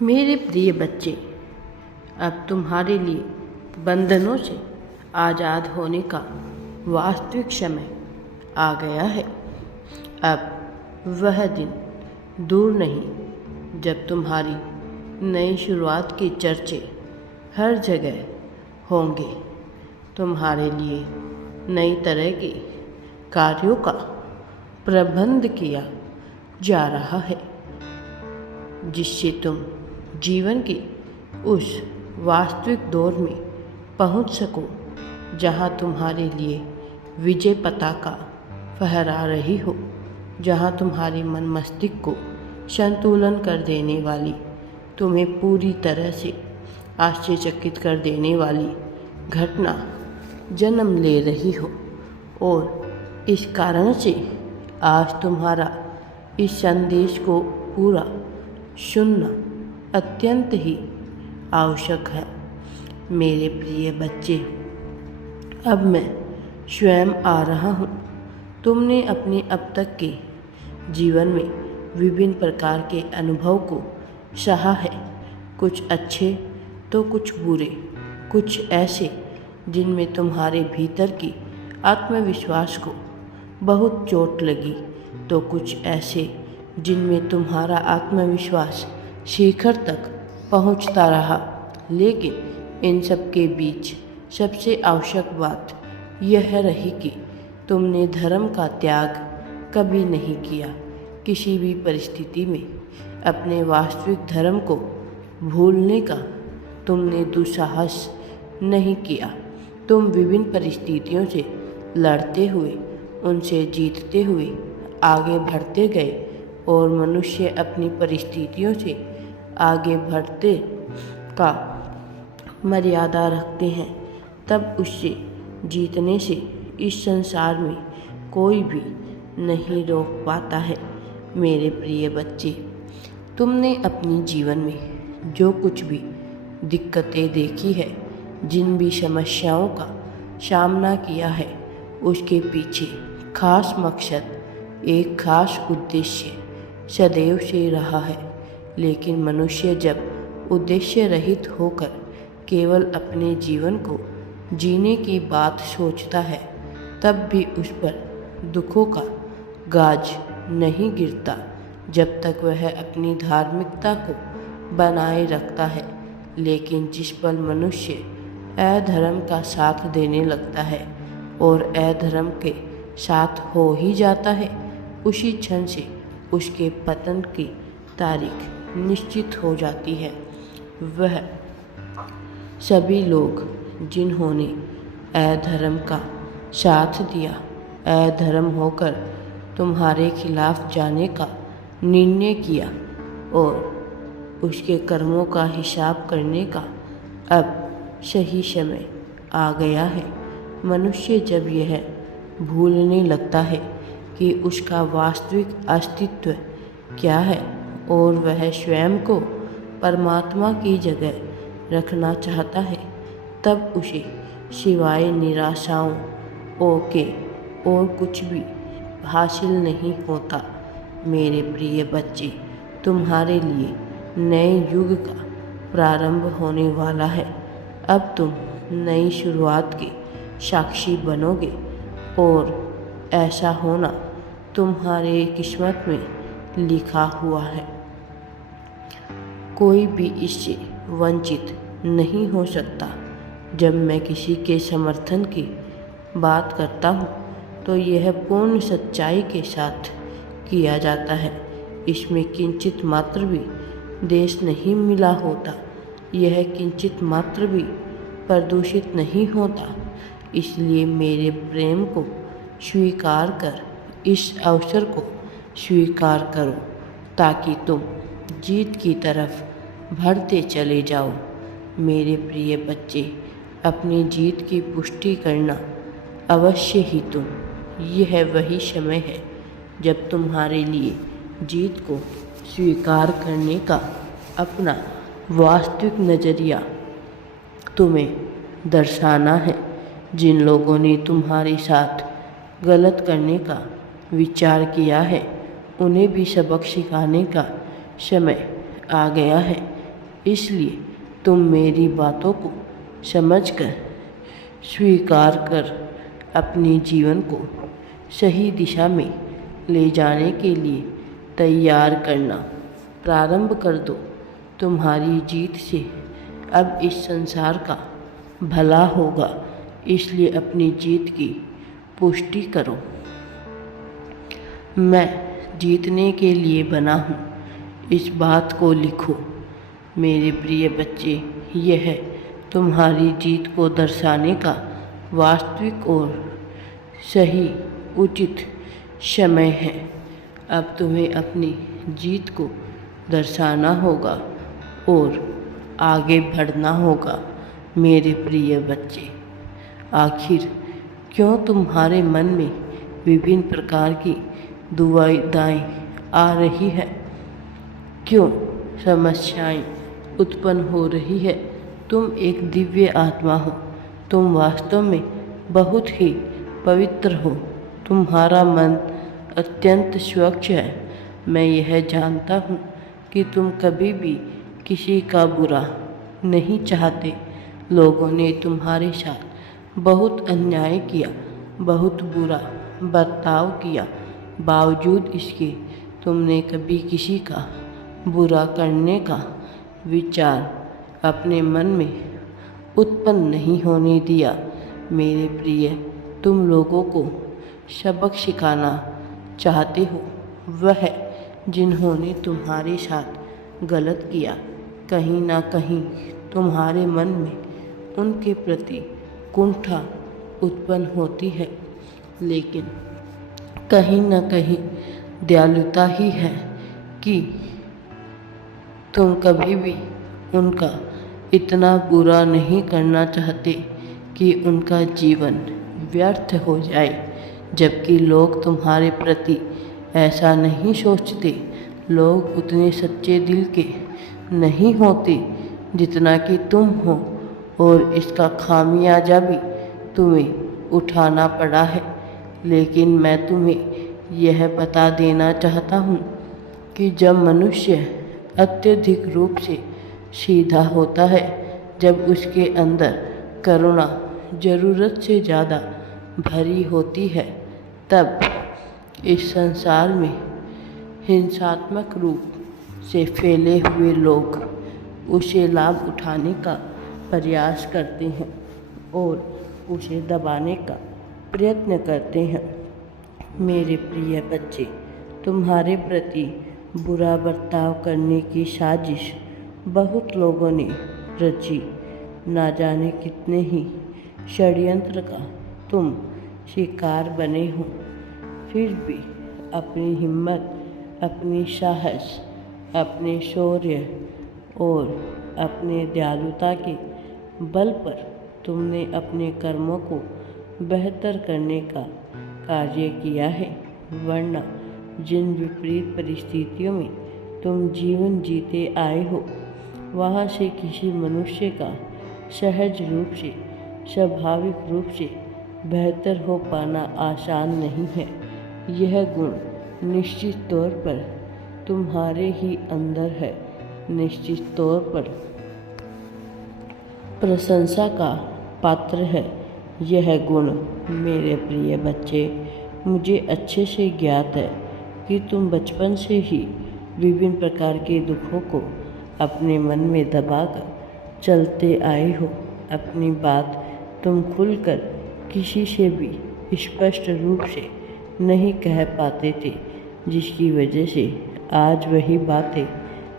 मेरे प्रिय बच्चे, अब तुम्हारे लिए बंधनों से आज़ाद होने का वास्तविक समय आ गया है। अब वह दिन दूर नहीं जब तुम्हारी नई शुरुआत के चर्चे हर जगह होंगे। तुम्हारे लिए नई तरह के कार्यों का प्रबंध किया जा रहा है, जिससे तुम जीवन के उस वास्तविक दौर में पहुंच सको जहां तुम्हारे लिए विजय पताका फहरा रही हो, जहां तुम्हारे मन मस्तिष्क को संतुलन कर देने वाली, तुम्हें पूरी तरह से आश्चर्यचकित कर देने वाली घटना जन्म ले रही हो। और इस कारण से आज तुम्हारा इस संदेश को पूरा सुनना अत्यंत ही आवश्यक है। मेरे प्रिय बच्चे, अब मैं स्वयं आ रहा हूँ। तुमने अपने अब तक के जीवन में विभिन्न प्रकार के अनुभव को सहा है, कुछ अच्छे तो कुछ बुरे, कुछ ऐसे जिनमें तुम्हारे भीतर की आत्मविश्वास को बहुत चोट लगी, तो कुछ ऐसे जिनमें तुम्हारा आत्मविश्वास शिखर तक पहुंचता रहा। लेकिन इन सब के बीच सबसे आवश्यक बात यह रही कि तुमने धर्म का त्याग कभी नहीं किया। किसी भी परिस्थिति में अपने वास्तविक धर्म को भूलने का तुमने दुस्साहस नहीं किया। तुम विभिन्न परिस्थितियों से लड़ते हुए, उनसे जीतते हुए आगे बढ़ते गए। और मनुष्य अपनी परिस्थितियों से आगे बढ़ते का मर्यादा रखते हैं, तब उससे जीतने से इस संसार में कोई भी नहीं रोक पाता है। मेरे प्रिय बच्चे, तुमने अपने जीवन में जो कुछ भी दिक्कतें देखी है, जिन भी समस्याओं का सामना किया है, उसके पीछे खास मकसद, एक खास उद्देश्य सदैव से रहा है। लेकिन मनुष्य जब उद्देश्य रहित होकर केवल अपने जीवन को जीने की बात सोचता है, तब भी उस पर दुखों का गाज नहीं गिरता, जब तक वह अपनी धार्मिकता को बनाए रखता है। लेकिन जिस पल मनुष्य अधर्म का साथ देने लगता है और अधर्म के साथ हो ही जाता है, उसी क्षण से उसके पतन की तारीख निश्चित हो जाती है। वह सभी लोग जिन्होंने अधर्म का साथ दिया, अधर्म होकर तुम्हारे खिलाफ जाने का निर्णय किया और उसके कर्मों का हिसाब करने का अब सही समय आ गया है। मनुष्य जब यह भूलने लगता है कि उसका वास्तविक अस्तित्व क्या है और वह स्वयं को परमात्मा की जगह रखना चाहता है, तब उसे सिवाय निराशाओं के और कुछ भी हासिल नहीं होता। मेरे प्रिय बच्चे, तुम्हारे लिए नए युग का प्रारंभ होने वाला है। अब तुम नई शुरुआत के साक्षी बनोगे और ऐसा होना तुम्हारे किस्मत में लिखा हुआ है। कोई भी इससे वंचित नहीं हो सकता। जब मैं किसी के समर्थन की बात करता हूँ, तो यह पूर्ण सच्चाई के साथ किया जाता है। इसमें किंचित मात्र भी देश नहीं मिला होता, यह किंचित मात्र भी प्रदूषित नहीं होता। इसलिए मेरे प्रेम को स्वीकार कर, इस अवसर को स्वीकार करो, ताकि तुम जीत की तरफ बढ़ते चले जाओ। मेरे प्रिय बच्चे, अपनी जीत की पुष्टि करना अवश्य ही तुम। यह वही समय है जब तुम्हारे लिए जीत को स्वीकार करने का अपना वास्तविक नज़रिया तुम्हें दर्शाना है। जिन लोगों ने तुम्हारे साथ गलत करने का विचार किया है, उन्हें भी सबक सिखाने का समय आ गया है। इसलिए तुम मेरी बातों को समझकर स्वीकार कर अपने जीवन को सही दिशा में ले जाने के लिए तैयार करना प्रारंभ कर दो। तुम्हारी जीत से अब इस संसार का भला होगा, इसलिए अपनी जीत की पुष्टि करो। मैं जीतने के लिए बना हूँ, इस बात को लिखो। मेरे प्रिय बच्चे, यह तुम्हारी जीत को दर्शाने का वास्तविक और सही उचित समय है। अब तुम्हें अपनी जीत को दर्शाना होगा और आगे बढ़ना होगा। मेरे प्रिय बच्चे, आखिर क्यों तुम्हारे मन में विभिन्न प्रकार की दुविधाएं आ रही है? क्यों समस्याएं उत्पन्न हो रही है? तुम एक दिव्य आत्मा हो। तुम वास्तव में बहुत ही पवित्र हो। तुम्हारा मन अत्यंत स्वच्छ है। मैं यह जानता हूँ कि तुम कभी भी किसी का बुरा नहीं चाहते। लोगों ने तुम्हारे साथ बहुत अन्याय किया, बहुत बुरा बर्ताव किया, बावजूद इसके तुमने कभी किसी का बुरा करने का विचार अपने मन में उत्पन्न नहीं होने दिया। मेरे प्रिय, तुम लोगों को सबक सिखाना चाहते हो। वह जिन्होंने तुम्हारे साथ गलत किया, कहीं ना कहीं तुम्हारे मन में उनके प्रति कुंठा उत्पन्न होती है, लेकिन कहीं न कहीं दयालुता ही है कि तुम कभी भी उनका इतना बुरा नहीं करना चाहते कि उनका जीवन व्यर्थ हो जाए। जबकि लोग तुम्हारे प्रति ऐसा नहीं सोचते। लोग उतने सच्चे दिल के नहीं होते जितना कि तुम हो, और इसका खामियाजा भी तुम्हें उठाना पड़ा है। लेकिन मैं तुम्हें यह बता देना चाहता हूँ कि जब मनुष्य अत्यधिक रूप से सीधा होता है, जब उसके अंदर करुणा ज़रूरत से ज़्यादा भरी होती है, तब इस संसार में हिंसात्मक रूप से फैले हुए लोग उसे लाभ उठाने का प्रयास करते हैं और उसे दबाने का प्रयत्न करते हैं। मेरे प्रिय बच्चे, तुम्हारे प्रति बुरा बर्ताव करने की साजिश बहुत लोगों ने रची। ना जाने कितने ही षड्यंत्र का तुम शिकार बने हो। फिर भी अपनी हिम्मत, अपनी साहस, अपने शौर्य और अपने दयालुता के बल पर तुमने अपने कर्मों को बेहतर करने का कार्य किया है। वरना जिन विपरीत परिस्थितियों में तुम जीवन जीते आए हो, वहाँ से किसी मनुष्य का सहज रूप से, स्वाभाविक रूप से बेहतर हो पाना आसान नहीं है। यह गुण निश्चित तौर पर तुम्हारे ही अंदर है, निश्चित तौर पर प्रशंसा का पात्र है। यह गुण मेरे प्रिय बच्चे, मुझे अच्छे से ज्ञात है कि तुम बचपन से ही विभिन्न प्रकार के दुखों को अपने मन में दबाकर चलते आए हो। अपनी बात तुम खुलकर किसी से भी स्पष्ट रूप से नहीं कह पाते थे, जिसकी वजह से आज वही बातें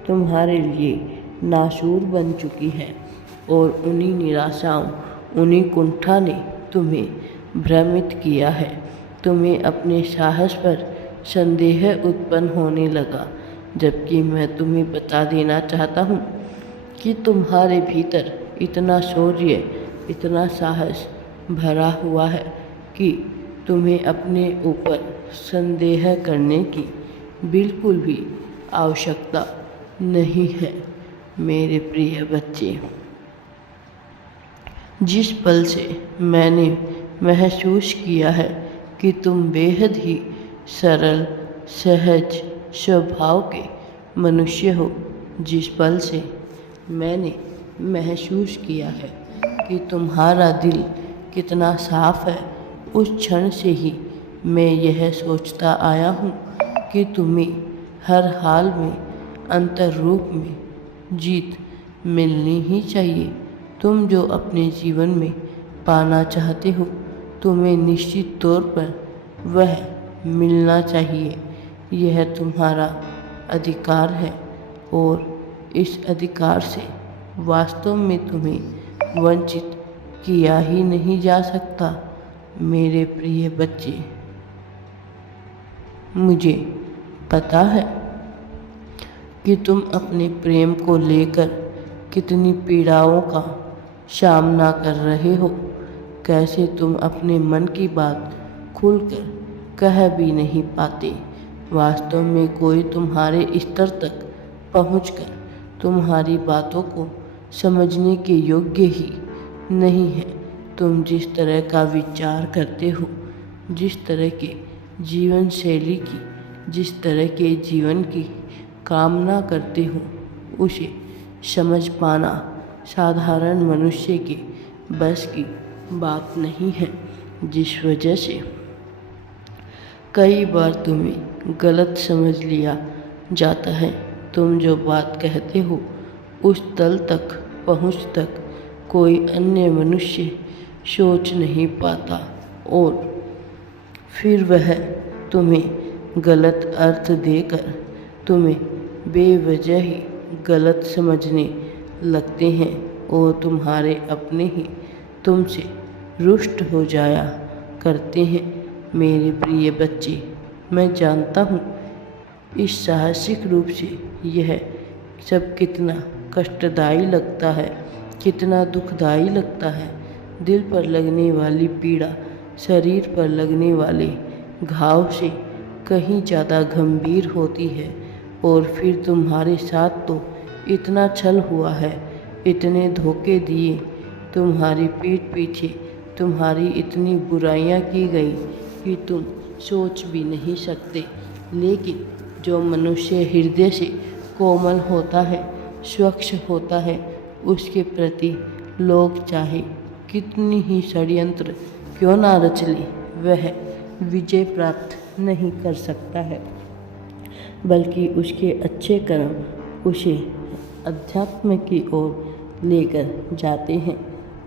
तुम्हारे लिए नासूर बन चुकी हैं। और उन्हीं निराशाओं, उन्हीं कुंठा ने तुम्हें भ्रमित किया है। तुम्हें अपने साहस पर संदेह उत्पन्न होने लगा, जबकि मैं तुम्हें बता देना चाहता हूँ कि तुम्हारे भीतर इतना शौर्य, इतना साहस भरा हुआ है कि तुम्हें अपने ऊपर संदेह करने की बिल्कुल भी आवश्यकता नहीं है। मेरे प्रिय बच्चे, जिस पल से मैंने महसूस किया है कि तुम बेहद ही सरल, सहज स्वभाव के मनुष्य हो, जिस पल से मैंने महसूस किया है कि तुम्हारा दिल कितना साफ है, उस क्षण से ही मैं यह सोचता आया हूँ कि तुम्हें हर हाल में अंतर रूप में जीत मिलनी ही चाहिए। तुम जो अपने जीवन में पाना चाहते हो, तुम्हें निश्चित तौर पर वह मिलना चाहिए। यह तुम्हारा अधिकार है और इस अधिकार से वास्तव में तुम्हें वंचित किया ही नहीं जा सकता। मेरे प्रिय बच्चे, मुझे पता है कि तुम अपने प्रेम को लेकर कितनी पीड़ाओं का सामना कर रहे हो। कैसे तुम अपने मन की बात खुलकर कह भी नहीं पाते। वास्तव में कोई तुम्हारे स्तर तक पहुंचकर तुम्हारी बातों को समझने के योग्य ही नहीं है। तुम जिस तरह का विचार करते हो, जिस तरह के जीवन शैली की, जिस तरह के जीवन की कामना करते हो, उसे समझ पाना साधारण मनुष्य के बस की बात नहीं है। जिस वजह से कई बार तुम्हें गलत समझ लिया जाता है। तुम जो बात कहते हो उस तल तक पहुँच तक कोई अन्य मनुष्य सोच नहीं पाता और फिर वह तुम्हें गलत अर्थ देकर तुम्हें बेवजह ही गलत समझने लगते हैं और तुम्हारे अपने ही तुमसे रुष्ट हो जाया करते हैं। मेरे प्रिय बच्चे, मैं जानता हूँ इस साहसिक रूप से यह सब कितना कष्टदायी लगता है, कितना दुखदायी लगता है। दिल पर लगने वाली पीड़ा शरीर पर लगने वाले घाव से कहीं ज़्यादा गंभीर होती है। और फिर तुम्हारे साथ तो इतना छल हुआ है, इतने धोखे दिए, तुम्हारी पीठ पीछे तुम्हारी इतनी बुराइयां की गई कि तुम सोच भी नहीं सकते। लेकिन जो मनुष्य हृदय से कोमल होता है, स्वच्छ होता है, उसके प्रति लोग चाहे कितनी ही षड्यंत्र क्यों ना रच ले, वह विजय प्राप्त नहीं कर सकता है, बल्कि उसके अच्छे कर्म उसे अध्यात्म की ओर लेकर जाते हैं।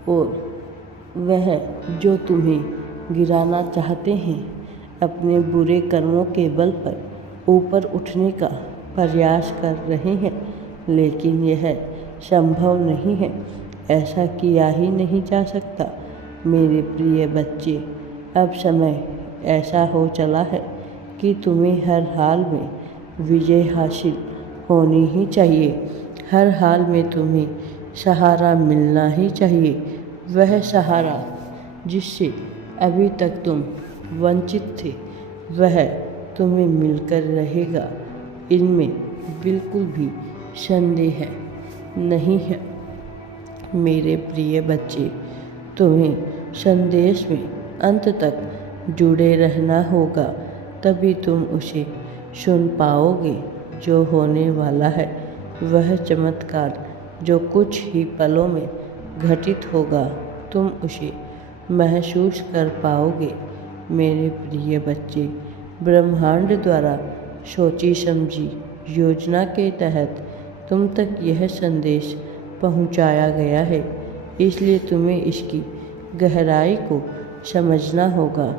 और वह जो तुम्हें गिराना चाहते हैं, अपने बुरे कर्मों के बल पर ऊपर उठने का प्रयास कर रहे हैं, लेकिन यह संभव नहीं है। ऐसा किया ही नहीं जा सकता। मेरे प्रिय बच्चे, अब समय ऐसा हो चला है कि तुम्हें हर हाल में विजय हासिल होनी ही चाहिए। हर हाल में तुम्हें सहारा मिलना ही चाहिए। वह सहारा जिससे अभी तक तुम वंचित थे, वह तुम्हें मिलकर रहेगा। इनमें बिल्कुल भी संदेह नहीं है। मेरे प्रिय बच्चे, तुम्हें संदेश में अंत तक जुड़े रहना होगा, तभी तुम उसे सुन पाओगे। जो होने वाला है वह चमत्कार जो कुछ ही पलों में घटित होगा, तुम उसे महसूस कर पाओगे। मेरे प्रिय बच्चे, ब्रह्मांड द्वारा सोची समझी योजना के तहत तुम तक यह संदेश पहुंचाया गया है, इसलिए तुम्हें इसकी गहराई को समझना होगा,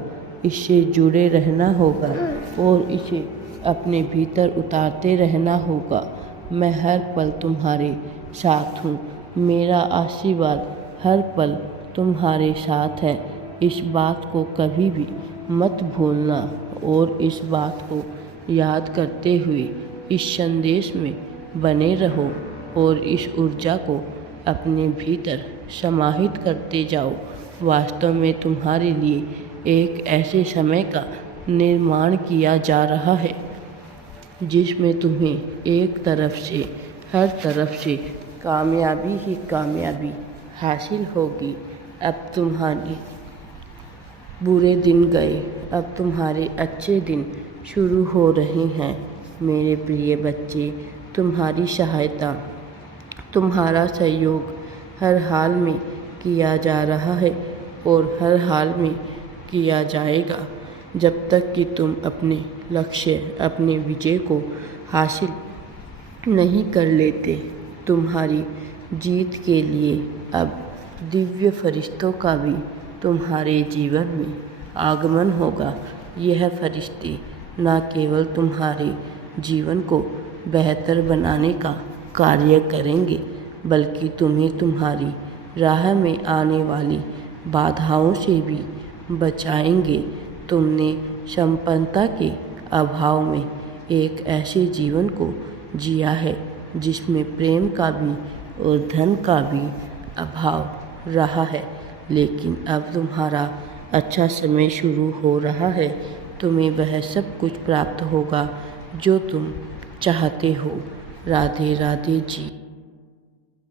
इससे जुड़े रहना होगा और इसे अपने भीतर उतारते रहना होगा। मैं हर पल तुम्हारे साथ हूँ। मेरा आशीर्वाद हर पल तुम्हारे साथ है। इस बात को कभी भी मत भूलना और इस बात को याद करते हुए इस संदेश में बने रहो और इस ऊर्जा को अपने भीतर समाहित करते जाओ। वास्तव में तुम्हारे लिए एक ऐसे समय का निर्माण किया जा रहा है जिसमें तुम्हें एक तरफ से हर तरफ से कामयाबी ही कामयाबी हासिल होगी। अब तुम्हारे बुरे दिन गए, अब तुम्हारे अच्छे दिन शुरू हो रहे हैं। मेरे प्रिय बच्चे, तुम्हारी सहायता तुम्हारा सहयोग हर हाल में किया जा रहा है और हर हाल में किया जाएगा जब तक कि तुम अपने लक्ष्य, अपने विजय को हासिल नहीं कर लेते। तुम्हारी जीत के लिए अब दिव्य फरिश्तों का भी तुम्हारे जीवन में आगमन होगा। यह फरिश्ते न केवल तुम्हारे जीवन को बेहतर बनाने का कार्य करेंगे, बल्कि तुम्हें तुम्हारी राह में आने वाली बाधाओं से भी बचाएंगे। तुमने संपन्नता के अभाव में एक ऐसे जीवन को जिया है जिसमें प्रेम का भी और धन का भी अभाव रहा है, लेकिन अब तुम्हारा अच्छा समय शुरू हो रहा है। तुम्हें वह सब कुछ प्राप्त होगा जो तुम चाहते हो। राधे राधे जी।